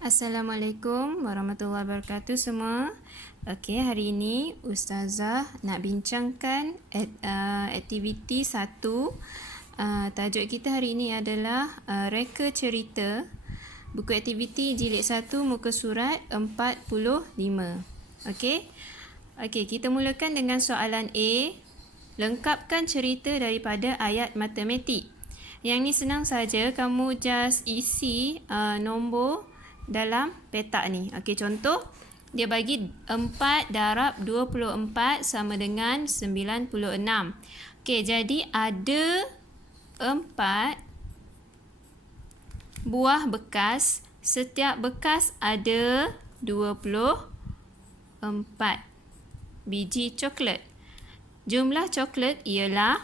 Assalamualaikum warahmatullahi wabarakatuh semua. Okey, hari ini Ustazah nak bincangkan aktiviti 1. Tajuk kita hari ini adalah reka cerita. Buku aktiviti jilid 1 muka surat 45. Okey. Okey, kita mulakan dengan soalan A. Lengkapkan cerita daripada ayat matematik. Yang ni senang saja, kamu just isi nombor dalam petak ni. Okey, contoh dia bagi 4 darab 24 sama dengan 96. Okey, jadi ada 4 buah bekas. Setiap bekas ada 24 biji coklat. Jumlah coklat ialah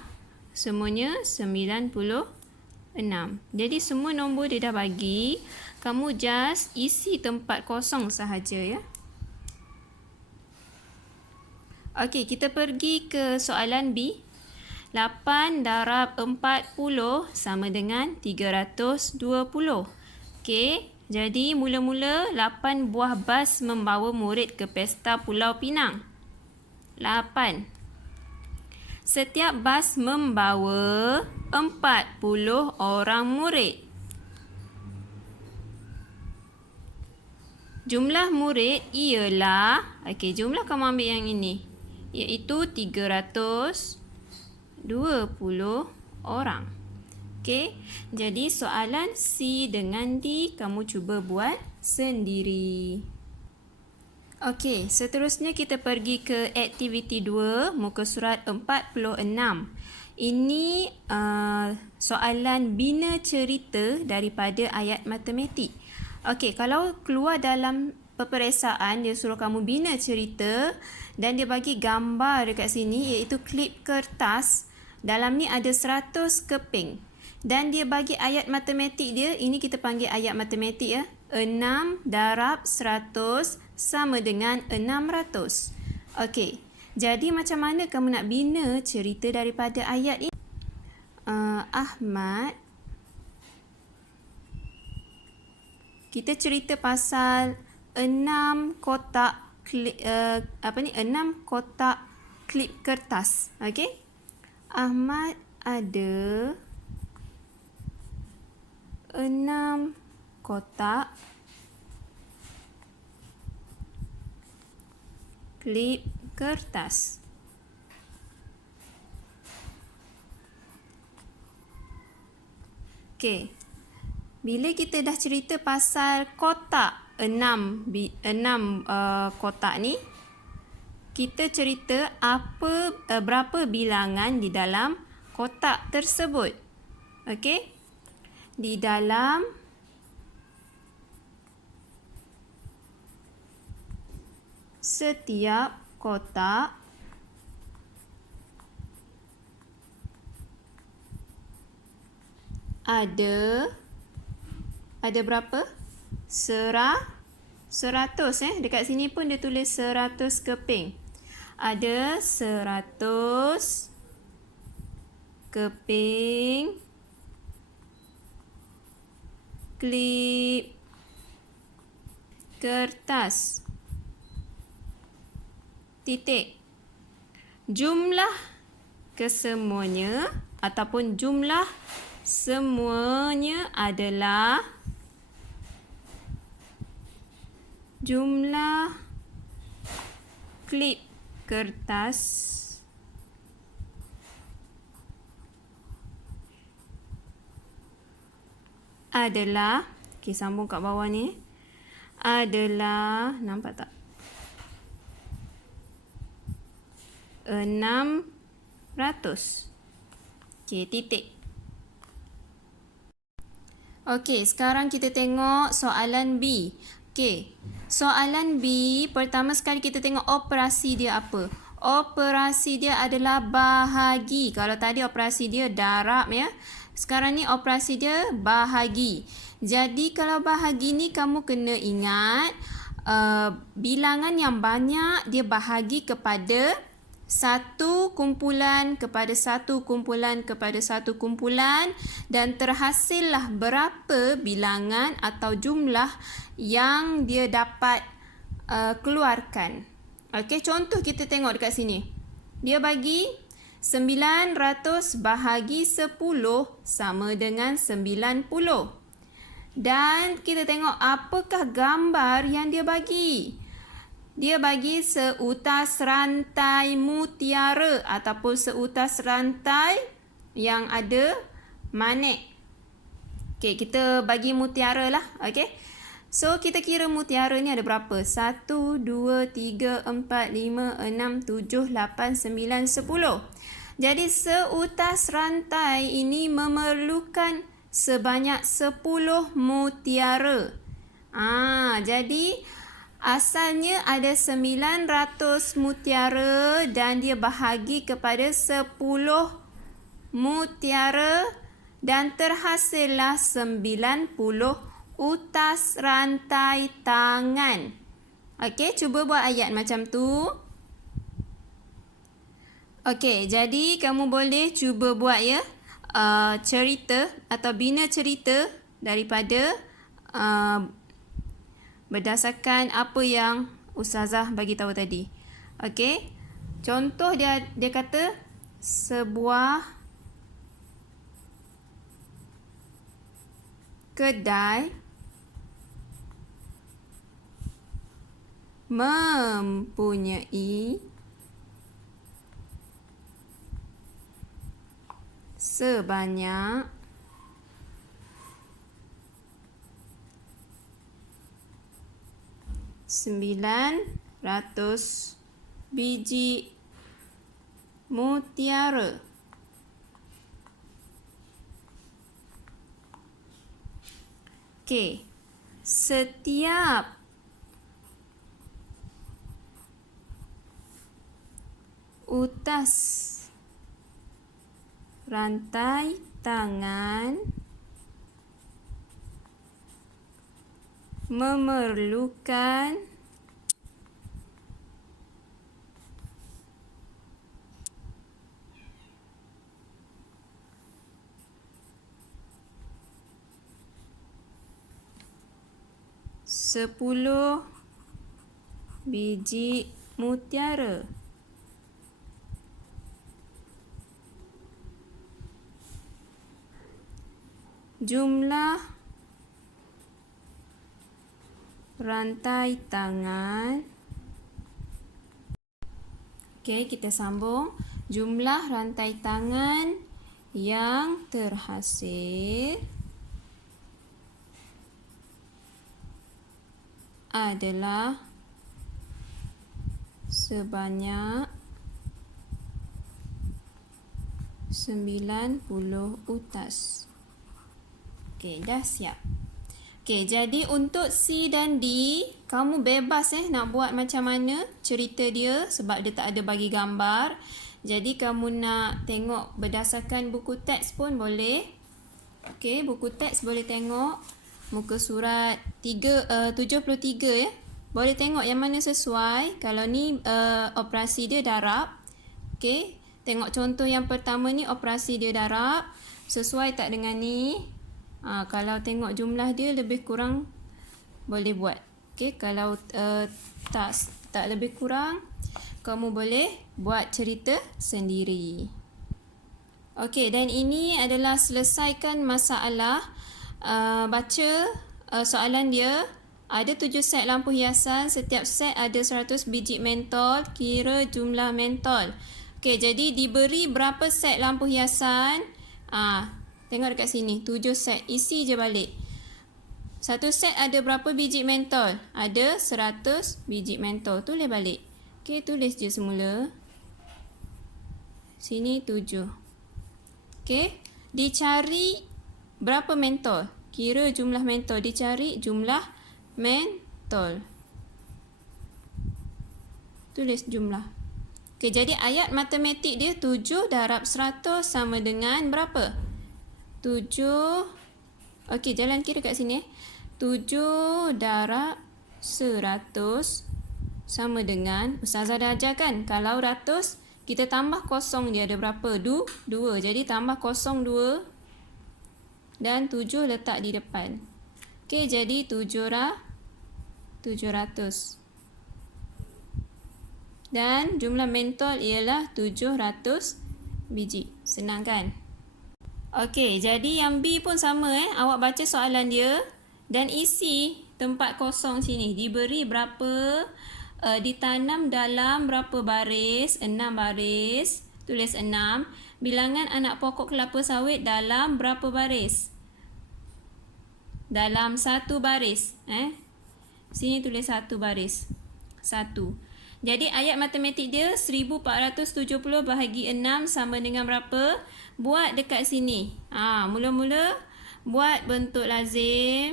semuanya 96. Jadi semua nombor dia dah bagi. Kamu just isi tempat kosong sahaja ya. Okey, kita pergi ke soalan B. 8 darab 40 sama dengan 320. Okey, jadi mula-mula 8 buah bas membawa murid ke pesta Pulau Pinang. 8. Setiap bas membawa 40 orang murid. Jumlah murid ialah, okey, jumlah kamu ambil yang ini, iaitu 320 orang. Okey, jadi soalan C dengan D kamu cuba buat sendiri. Okey, seterusnya kita pergi ke aktiviti 2, muka surat 46. Ini soalan bina cerita daripada ayat matematik. Okey, kalau keluar dalam peperiksaan, dia suruh kamu bina cerita dan dia bagi gambar dekat sini iaitu klip kertas. Dalam ni ada 100 keping. Dan dia bagi ayat matematik dia, ini kita panggil ayat matematik ya. 6 darab 100 sama dengan 600. Okey, jadi macam mana kamu nak bina cerita daripada ayat ini? Ahmad, kita cerita pasal 6 kotak klip, 6 kotak klip kertas. Okey? Ahmad ada 6 kotak klip kertas. Okey. Bila kita dah cerita pasal kotak 6 kotak ni, kita cerita berapa bilangan di dalam kotak tersebut. Okey? Di dalam setiap kotak ada berapa? 100 dekat sini pun dia tulis 100 keping. Ada 100 keping klip kertas. Titik. Jumlah kesemuanya ataupun jumlah semuanya adalah jumlah klip kertas adalah, okey, sambung kat bawah ni, adalah, nampak tak? 600. Okey, titik. Okey, sekarang kita tengok soalan B. Okey, soalan B, pertama sekali kita tengok operasi dia apa. Operasi dia adalah bahagi. Kalau tadi operasi dia darab ya. Sekarang ni operasi dia bahagi. Jadi kalau bahagi ni kamu kena ingat bilangan yang banyak dia bahagi kepada satu kumpulan kepada satu kumpulan kepada satu kumpulan dan terhasillah berapa bilangan atau jumlah yang dia dapat keluarkan. Okey, contoh kita tengok dekat sini. Dia bagi 900 bahagi 10 sama dengan 90. Dan kita tengok apakah gambar yang dia bagi. Dia bagi seutas rantai mutiara ataupun seutas rantai yang ada manik. Okey, kita bagi mutiara lah. Okey. So, kita kira mutiara ni ada berapa? 1, 2, 3, 4, 5, 6, 7, 8, 9, 10. Jadi, seutas rantai ini memerlukan sebanyak 10 mutiara. Jadi asalnya ada 900 mutiara dan dia bahagi kepada 10 mutiara dan terhasillah 90 utas rantai tangan. Okey, cuba buat ayat macam tu. Okey, jadi kamu boleh cuba buat ya cerita atau bina cerita daripada berdasarkan apa yang Ustazah bagi tahu tadi. Okey. Contoh dia kata sebuah kedai mempunyai sebanyak 900 biji mutiara. Okey. Setiap utas rantai tangan memerlukan 10 biji mutiara. Jumlah rantai tangan. Okey, kita sambung. Jumlah rantai tangan yang terhasil adalah sebanyak 90 utas. Okey, dah siap. Okey, jadi untuk C dan D, kamu bebas nak buat macam mana cerita dia sebab dia tak ada bagi gambar. Jadi kamu nak tengok berdasarkan buku teks pun boleh. Okey, buku teks boleh tengok muka surat 73 ya. Boleh tengok yang mana sesuai. Kalau ni operasi dia darab. Okey, tengok contoh yang pertama ni operasi dia darab. Sesuai tak dengan ni? Kalau tengok jumlah dia lebih kurang boleh buat. Okey, kalau tak lebih kurang kamu boleh buat cerita sendiri. Okey, dan ini adalah selesaikan masalah. Baca soalan dia. Ada 7 set lampu hiasan. Setiap set ada 100 biji mentol. Kira jumlah mentol. Okey, jadi diberi berapa set lampu hiasan? Tengok dekat sini. 7 set. Isi je balik. Satu set ada berapa biji mentol? Ada 100 biji mentol. Tulis balik. Okey, tulis je semula. Sini 7. Okey. Dicari berapa mentol? Kira jumlah mentol. Dicari jumlah mentol. Tulis jumlah. Okey, jadi ayat matematik dia 7 darab 100 sama dengan berapa? 7. Okey, jalan kira kat sini. 7 darab 100 sama dengan, Ustazah dah ajar kan? Kalau ratus Kita tambah kosong dia ada berapa? 2. Jadi tambah kosong 2 dan 7 letak di depan. Okey, jadi 700. Dan jumlah mentol ialah 700 biji. Senang kan? Okey, jadi yang B pun sama Awak baca soalan dia dan isi tempat kosong sini. Diberi berapa, ditanam dalam berapa baris? 6 baris. Tulis 6. Bilangan anak pokok kelapa sawit dalam berapa baris? Dalam 1 baris. Sini tulis 1 baris. 1. Jadi ayat matematik dia 1470 bahagi 6 sama dengan berapa? Buat dekat sini. Mula-mula buat bentuk lazim.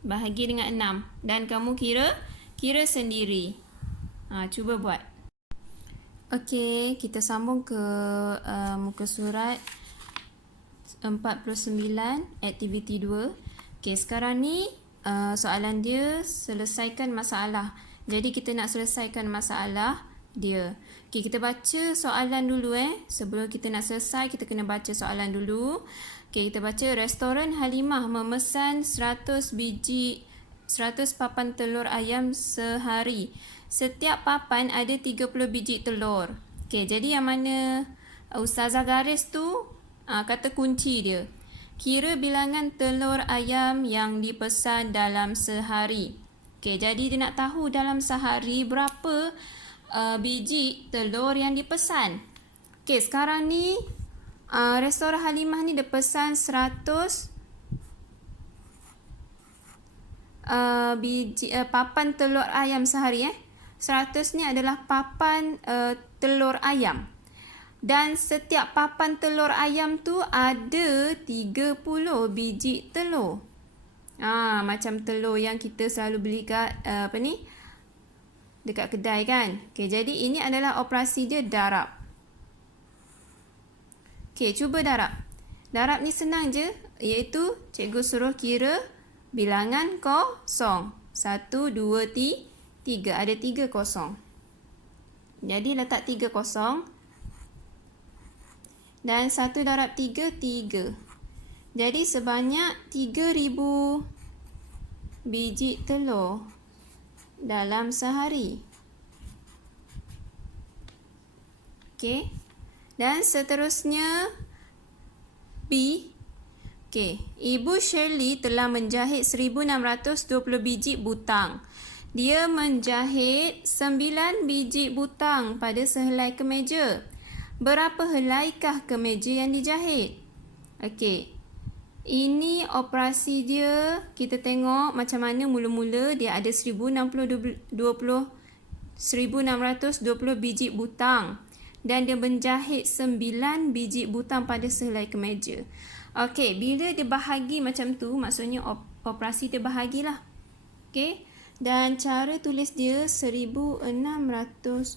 Bahagi dengan 6. Dan kamu kira sendiri. Cuba buat. Okey, kita sambung ke muka surat 49, aktiviti 2. Okey, sekarang ni soalan dia selesaikan masalah. Jadi kita nak selesaikan masalah dia. Okey, kita baca soalan dulu Sebelum kita nak selesai, kita kena baca soalan dulu. Okey, kita baca. Restoran Halimah memesan 100 papan telur ayam sehari. Setiap papan ada 30 biji telur. Okey, jadi yang mana Ustazah garis tu kata kunci dia. Kira bilangan telur ayam yang dipesan dalam sehari. Okey, jadi dia nak tahu dalam sehari berapa biji telur yang dipesan. Okey, sekarang ni restoran Halimah ni dia pesan 100 papan telur ayam sehari 100 ni adalah papan telur ayam. Dan setiap papan telur ayam tu ada 30 biji telur. Macam telur yang kita selalu beli kat dekat kedai kan. Okey, jadi ini adalah operasi dia darab. Okey, cuba darab. Darab ni senang je, iaitu cikgu suruh kira bilangan kosong. 1, 2, 3. Ada 3 kosong. Jadi letak 3 kosong. Dan 1 darab 3, 3. Jadi sebanyak 3000 biji telur dalam sehari. Okey. Dan seterusnya B. Okey. Ibu Shirley telah menjahit 1620 biji butang. Dia menjahit 9 biji butang pada sehelai kemeja. Berapa helaikah kemeja yang dijahit? Okey. Ini operasi dia. Kita tengok macam mana mula-mula dia ada 1620 biji butang. Dan dia menjahit 9 biji butang pada sehelai kemeja. Okey, bila dia bahagi macam tu, maksudnya operasi dia bahagilah. Okey. Dan cara tulis dia 1620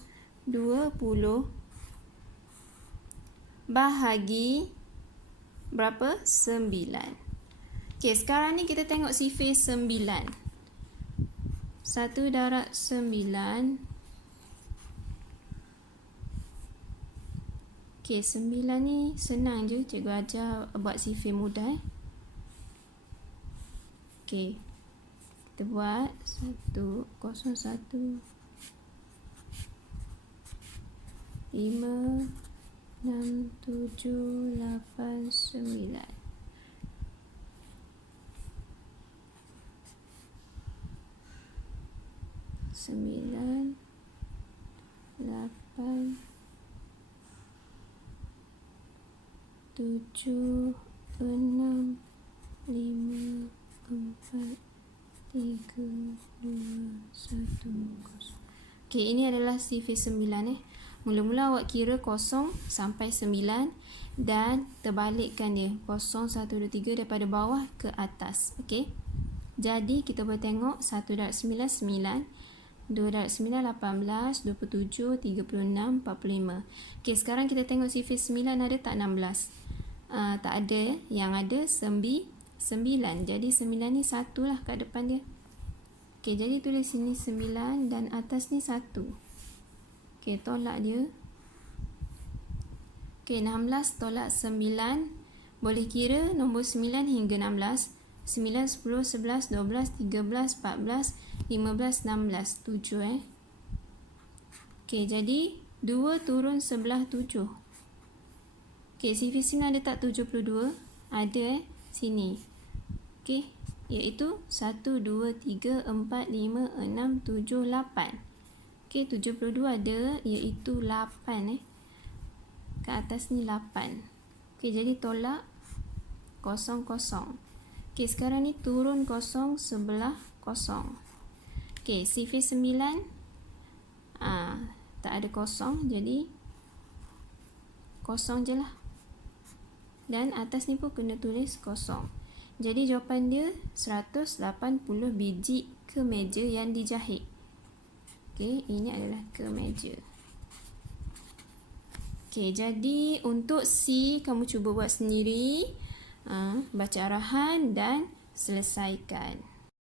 bahagi berapa? 9. Okey, sekarang ni kita tengok sifar 9. 1 darab 9. Okey, 9 ni senang je. Cikgu ajar buat sifar mudah. Okey. Kita buat 1, 0, 1, 5, 6, 7, 8, 9. Sembilan, 8, 7, 6, 5, 4, 3, 2, 1, 0. Okey, ini adalah sifar 9 Mula-mula awak kira 0 sampai 9 dan terbalikkan dia. 0, 1, 2, 3 daripada bawah ke atas. Okey. Jadi kita boleh tengok 1 darab 9, 9. 2 darab 9, 18, 27, 36, 45. Okey, sekarang kita tengok sifar 9 ada tak 16? Tak ada. Yang ada 9. Jadi 9 ni 1 lah kat depan dia. Okey, jadi tulis sini 9 dan atas ni 1. Okey, tolak dia. Okey, 16 tolak 9. Boleh kira nombor 9 hingga 16. 9, 10, 11, 12, 13, 14, 15, 16, 7 Okey, jadi 2 turun sebelah 7. Okey, CV sini ada tak 72? Ada sini. Okey, iaitu 1, 2, 3, 4, 5, 6, 7, 8. Okey, 72 ada, iaitu 8 Kat atas ni 8. Okey, jadi tolak 0, 0. Okey, sekarang ni turun 0 sebelah 0. Okey, CV 9 tak ada 0, jadi 0 je lah. Dan atas ni pun kena tulis 0. Jadi jawapan dia 180 biji kemeja yang dijahit. Okey, ini adalah kemeja. Okey, jadi untuk C kamu cuba buat sendiri, baca arahan dan selesaikan.